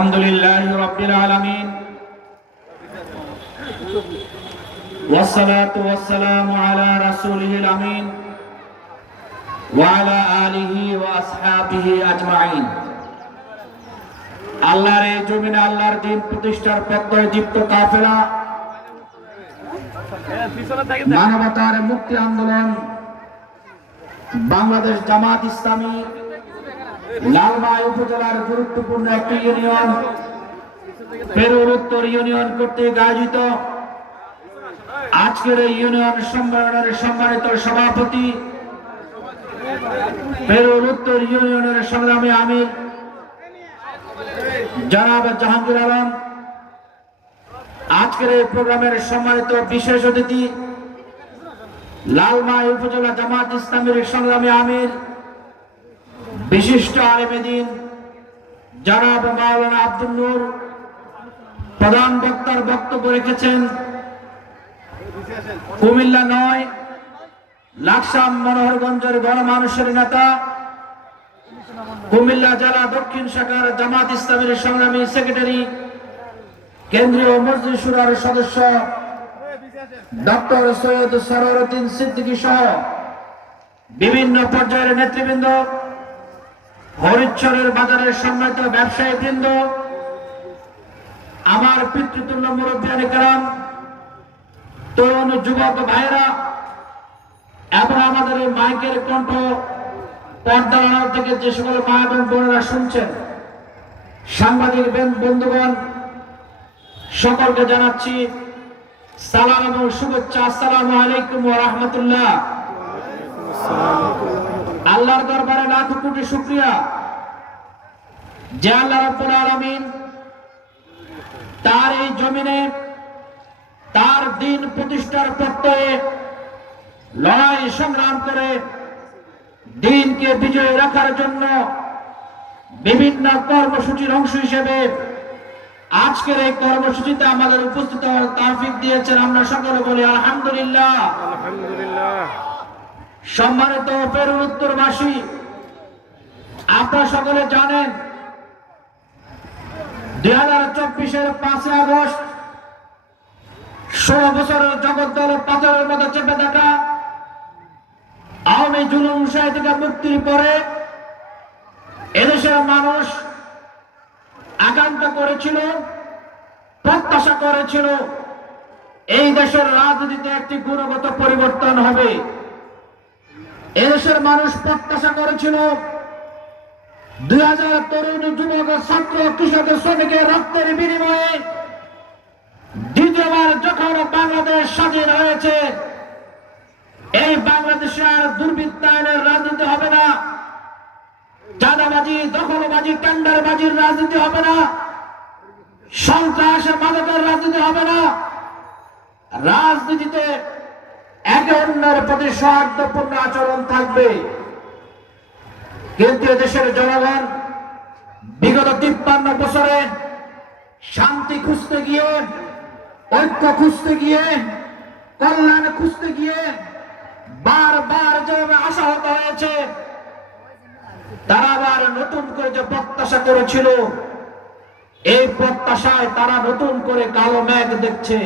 আলহামদুলিল্লাহি রাব্বিল আলামিন ওয়াসসালাতু ওয়াসসালামু আলা রাসূলিল আমিন ওয়া আলা আলিহি ওয়া আসহাবিহি আজমাইন। আল্লাহর এই জমিনে আল্লাহর দ্বীন প্রতিষ্ঠার প্রত্যয় দীপ্ত কাফেলা, মানবতার মুক্তি আন্দোলন বাংলাদেশ জামাত ইসলামী লালমাই উপজেলার গুরুত্বপূর্ণ একটি ইউনিয়ন পেরুর উত্তর ইউনিয়ন কর্তৃক আয়োজিত আজকের এই ইউনিয়ন সম্মেলনের সম্মানিত সভাপতি, পেরুর উত্তর ইউনিয়নের সংগ্রামী আমির জনাব জাহাঙ্গীর আলম, আজকের এই প্রোগ্রামের সম্মানিত বিশেষ অতিথি লালমাই উপজেলা জামাত ইসলামীর সংগ্রামী আমির বিশিষ্ট আলেমে দ্বীন জনাব মাওলানা আব্দুল নূর প্রধান বক্তার বক্তব্য রেখেছেন। কুমিল্লা ৯ লাকসাম মনোহরগঞ্জের গণমানুষের নেতা, কুমিল্লা জেলা দক্ষিণ শাখার জামাত ইসলামীর সংগ্রামী সেক্রেটারি, কেন্দ্রীয় মজলিস শুরার সদস্য ডক্টর সৈয়দ সরওয়ারউদ্দিন সিদ্দিকী সহ বিভিন্ন পর্যায়ের নেতৃবৃন্দ, হরিচ্ছরের বাজারের সম্মানিত ব্যবসায়ী বৃন্দ, আমার পিতৃতুল্য মুরব্বিয়ানে কেরাম, তরুণ যুবক ভাইরা এবং আমাদের এই মাইকের কণ্ঠ পর্দার আড়াল থেকে যে সকল মা এবং বোনেরা শুনছেন, সাংবাদিক বন্ধুগণ, সকলকে জানাচ্ছি সালাম এবং শুভেচ্ছা। আসসালামু আলাইকুম ওয়া রাহমাতুল্লাহ। আল্লাহর দরবারে লাখ কোটি শুকরিয়া যে আল্লাহ রাব্বুল আলামিন তার এই জমিনে তার দ্বীন প্রতিষ্ঠার প্রত্যয়ে লড়াই সংগ্রাম করে দ্বীনকে বিজয়ী রাখার জন্য বিভিন্ন কর্মসূচির অংশ হিসেবে আজকের এই কর্মসূচিতে আমাদের উপস্থিত হওয়ার তৌফিক দিয়েছেন। আমরা সকলে বলি আলহামদুলিল্লাহ। সম্মানিত পেরুর উত্তরবাসী, আপনারা সকলে জানেন 2024-এর 5 আগস্ট 16 বছরের জগদ্দল পাথরের মতো চেপে থাকা আওয়ামী জুলুম শাহী থেকে মুক্তির পরে এদেশের মানুষ আকাঙ্ক্ষা করেছিল, প্রত্যাশা করেছিল এই দেশের রাজনীতিতে একটি গুণগত পরিবর্তন হবে। এদেশের মানুষ প্রত্যাশা করেছিল 2000 তরুণ যুবক ছাত্র কৃষক শ্রমিকের রক্তের বিনিময়ে দ্বিতীয়বার যখন বাংলাদেশ স্বাধীন হয়েছে, এই বাংলাদেশে আর দুর্বৃত্তায়নের রাজনীতি হবে না, চাঁদাবাজি, দখলবাজি, টেন্ডারবাজির রাজনীতি হবে না, সন্ত্রাস মাদকের রাজনীতি হবে না। রাজনীতিতে একে অন্যের প্রতি সৌহার্দ্যপূর্ণ আচরণ থাকবে। কিন্তু দেশের জনগণ বিগত 53 বছরে শান্তি খুঁজতে গিয়ে, ঐক্য খুঁজতে গিয়ে, কল্যাণ খুঁজতে গিয়ে বারবার যেভাবে আশাহত হয়েছে, তারা আবার নতুন করে যে প্রত্যাশা করেছিল, এই প্রত্যাশায় তারা নতুন করে কালো মেঘ দেখছে।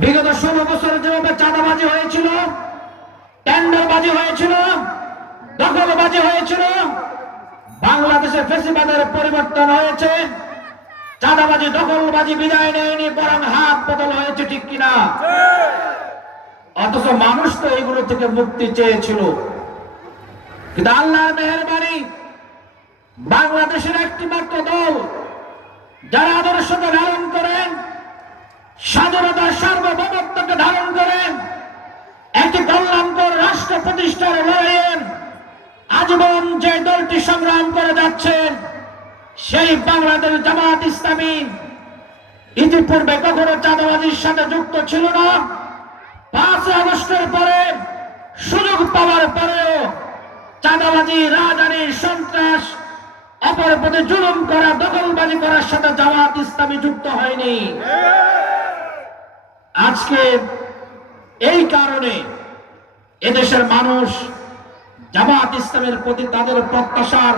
বিগত 16 বছরে যেভাবে চাঁদাবাজি হয়েছিল, টেন্ডারবাজি হয়েছিল, দখলবাজি হয়েছিল, বাংলাদেশে ফ্যাসিবাদের পরিবর্তন হয়েছে। চাঁদাবাজি, দখলবাজি বিদায় নেয়নি, বরং হাত বদল হয়েছে, ঠিক কিনা? অথচ মানুষ তো এগুলো থেকে মুক্তি চেয়েছিল। কিন্তু আল্লাহর মেহেরবানি, বাংলাদেশের একটি মাত্র দল যারা আদর্শকে ধারণ করেন, স্বাধীনতার সার্বভৌমত্বকে ধারণ করেন, একটি কল্যাণকর রাষ্ট্র প্রতিষ্ঠার লড়াইয়ে আজীবন যে দলটি সংগ্রাম করে যাচ্ছেন, সেই বাংলাদেশ জামাত ইসলামী ইতিপূর্বে কখনো চাঁদাবাজির সাথে যুক্ত ছিল না। 5 আগস্টের পরে সুযোগ পাওয়ার পরেও চাঁদাবাজি, রাজধানী, সন্ত্রাস, অপরের প্রতি জুলুম করা, দখলবাজি করার সাথে জামাত ইসলামী যুক্ত হয়নি। আজকে এই কারণে এদেশের মানুষ জামাত ইসলামের প্রতি তাদের প্রত্যাশার